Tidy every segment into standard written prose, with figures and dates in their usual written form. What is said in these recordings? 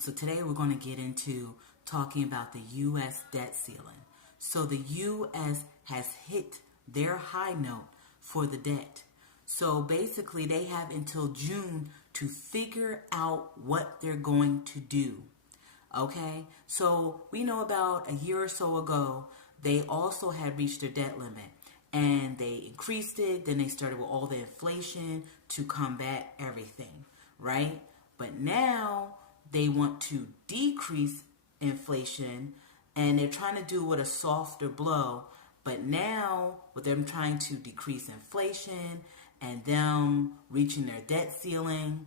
So today we're going to get into talking about the U.S. debt ceiling. So the U.S. has hit their high note for the debt. So basically they have until June to figure out what they're going to do. Okay, so we know about a year or so ago, they also had reached their debt limit and they increased it. Then they started with all the inflation to combat everything, right? But now they want to decrease inflation and they're trying to do it with a softer blow. But now, with them trying to decrease inflation and them reaching their debt ceiling,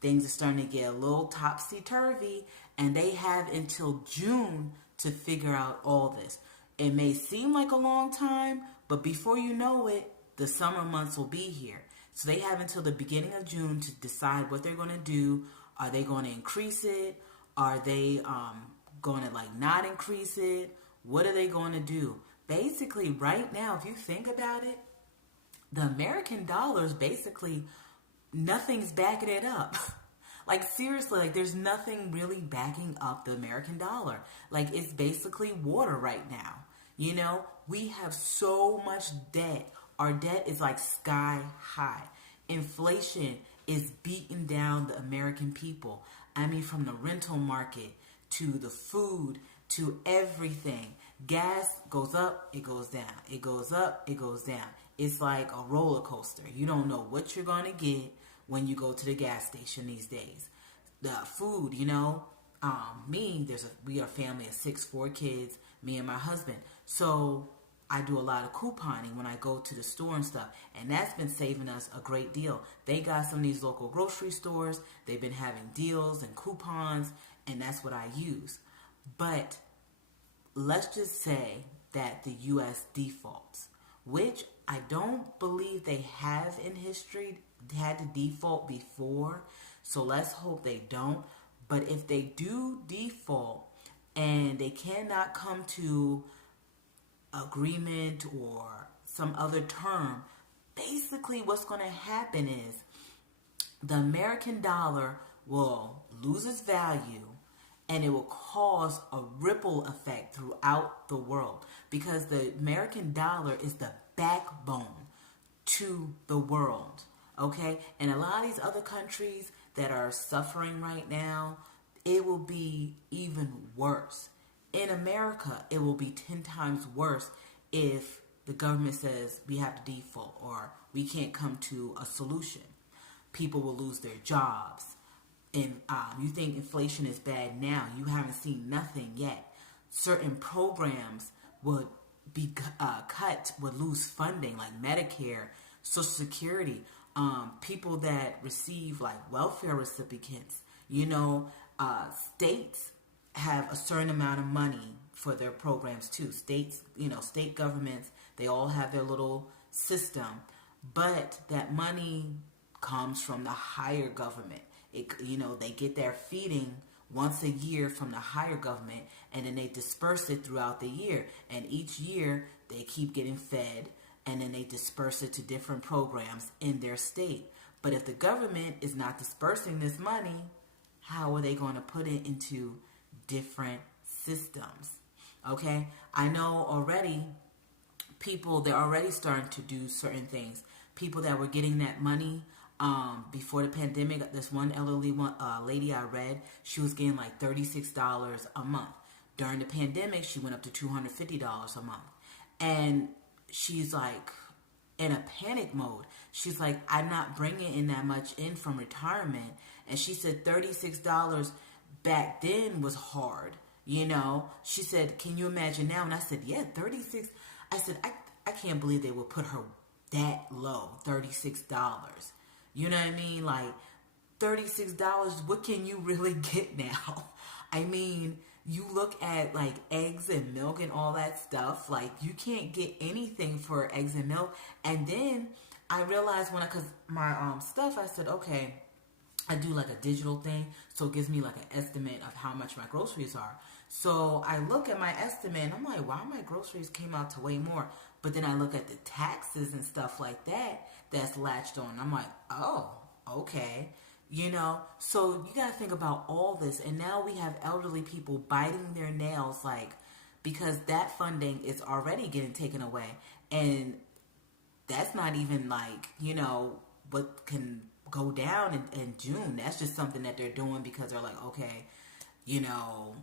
things are starting to get a little topsy-turvy, and they have until June to figure out all this. It may seem like a long time, but before you know it, the summer months will be here. So they have until the beginning of June to decide what they're going to do. Are they going to increase it? Are they going to not increase it? What are they going to do? Basically, right now, if you think about it, the American dollar is basically nothing's backing it up. Seriously, there's nothing really backing up the American dollar. It's basically water right now. We have so much debt. Our debt is sky high. Inflation is beating down the American people. I mean, from the rental market to the food to everything. Gas goes up, it goes down. It goes up, it goes down. It's like a roller coaster. You don't know what you're going to get when you go to the gas station these days. The food, we are a family of 4 kids, me and my husband. So I do a lot of couponing when I go to the store and stuff. And that's been saving us a great deal. They got some of these local grocery stores. They've been having deals and coupons, and that's what I use. But let's just say that the U.S. defaults, which I don't believe they have in history had to default before. So let's hope they don't. But if they do default and they cannot come to agreement or some other term, basically what's going to happen is the American dollar will lose its value and it will cause a ripple effect throughout the world because the American dollar is the backbone to the world. Okay? And a lot of these other countries that are suffering right now, it will be even worse. In America, it will be 10 times worse if the government says we have to default or we can't come to a solution. People will lose their jobs. And you think inflation is bad now. You haven't seen nothing yet. Certain programs would be cut, would lose funding, like Medicare, Social Security. People that receive welfare recipients. States have a certain amount of money for their programs too. States, state governments, they all have their little system, but that money comes from the higher government. They get their feeding once a year from the higher government, and then they disperse it throughout the year. And each year they keep getting fed, and then they disperse it to different programs in their state. But if the government is not dispersing this money, how are they going to put it into different systems? Okay? I know already they're already starting to do certain things. People that were getting that money before the pandemic, this one elderly lady I read, she was getting $36 a month. During the pandemic, she went up to $250 a month. And she's in a panic mode. She's I'm not bringing in that much in from retirement. And she said $36 back then was hard. She said, can you imagine now? And I said, yeah, 36. I said, I can't believe they would put her that low, $36. You know what I mean? $36, what can you really get now? I mean, you look at eggs and milk and all that stuff, you can't get anything for eggs and milk. And then I realized because my stuff, I said, okay, I do a digital thing, so it gives me an estimate of how much my groceries are. So I look at my estimate and I'm like, wow, my groceries came out to way more. But then I look at the taxes and stuff like that that's latched on. I'm like, oh, okay. So you got to think about all this. And now we have elderly people biting their nails, like, because that funding is already getting taken away. And that's not even like, what can go down in June. That's just something that they're doing because they're like, okay, you know,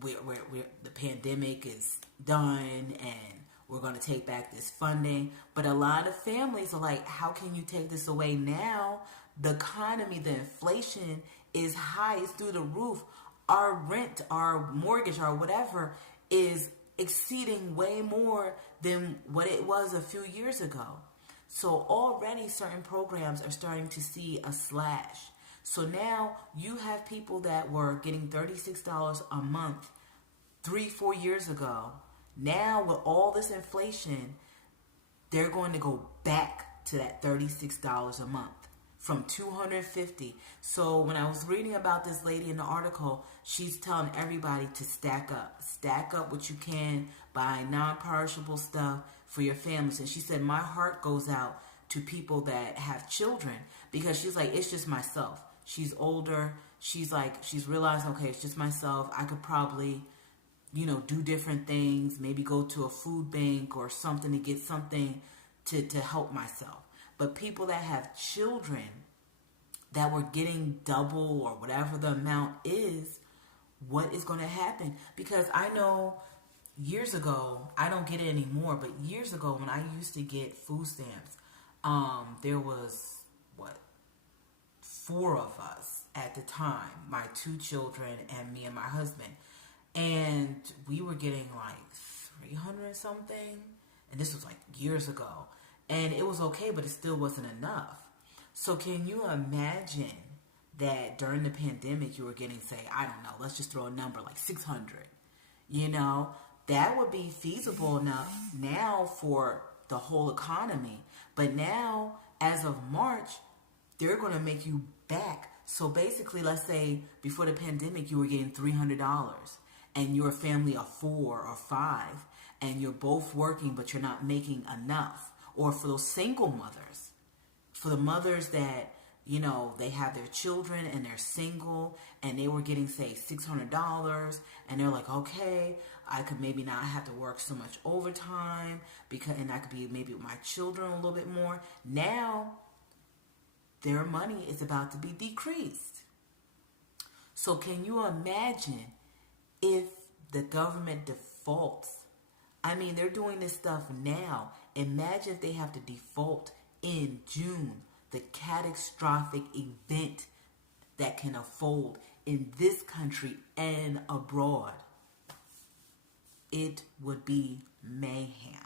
the pandemic is done and we're going to take back this funding. But a lot of families are like, how can you take this away now? The economy, the inflation is high, it's through the roof. Our rent, our mortgage, or whatever is exceeding way more than what it was a few years ago. So already certain programs are starting to see a slash. So now you have people that were getting $36 a month 3, 4 years ago. Now with all this inflation, they're going to go back to that $36 a month from $250. So when I was reading about this lady in the article, she's telling everybody to stack up what you can, buy non-perishable stuff for your families. And she said, my heart goes out to people that have children, because she's like, it's just myself. She's older. She's realizing, okay, it's just myself. I could probably, do different things, maybe go to a food bank or something to get something to help myself. But people that have children that were getting double or whatever the amount is, what is going to happen? Because I know years ago, I don't get it anymore, but years ago when I used to get food stamps, there was, 4 of us at the time, my 2 children and me and my husband. And we were getting like 300 something. And this was like years ago. And it was okay, but it still wasn't enough. So can you imagine that during the pandemic you were getting, say, I don't know, let's just throw a number like 600. That would be feasible enough now for the whole economy. But now, as of March, they're going to make you back. So basically, let's say before the pandemic you were getting $300 and you're a family of 4 or 5 and you're both working but you're not making enough. Or for those single mothers, for the mothers that, they have their children and they're single and they were getting, say, $600 and they're like, okay, I could maybe not have to work so much overtime and I could be maybe with my children a little bit more. Now, their money is about to be decreased. So can you imagine if the government defaults? I mean, they're doing this stuff now. Imagine if they have to default in June, the catastrophic event that can unfold in this country and abroad. It would be mayhem.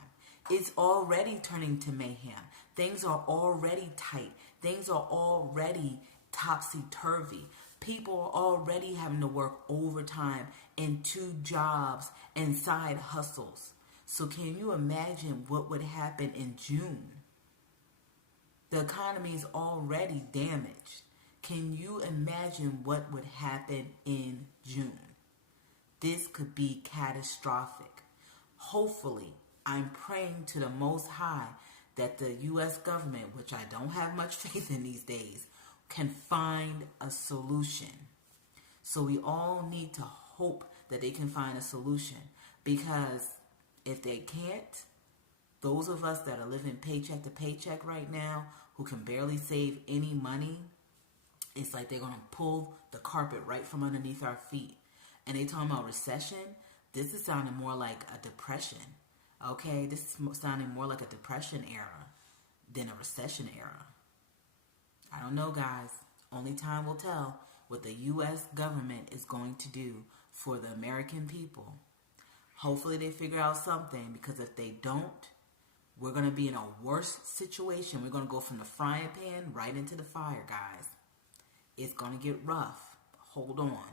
It's already turning to mayhem. Things are already tight. Things are already topsy-turvy. People are already having to work overtime and 2 jobs and side hustles. So can you imagine what would happen in June? The economy is already damaged. Can you imagine what would happen in June? This could be catastrophic. Hopefully, I'm praying to the Most High that the U.S. government, which I don't have much faith in these days, can find a solution. So we all need to hope that they can find a solution, because if they can't, those of us that are living paycheck to paycheck right now, who can barely save any money, it's like they're going to pull the carpet right from underneath our feet. And they talking about recession. This is sounding more like a depression. Okay, this is sounding more like a depression era than a recession era. I don't know, guys. Only time will tell what the U.S. government is going to do for the American people. Hopefully they figure out something, because if they don't, we're going to be in a worse situation. We're going to go from the frying pan right into the fire, guys. It's going to get rough. Hold on.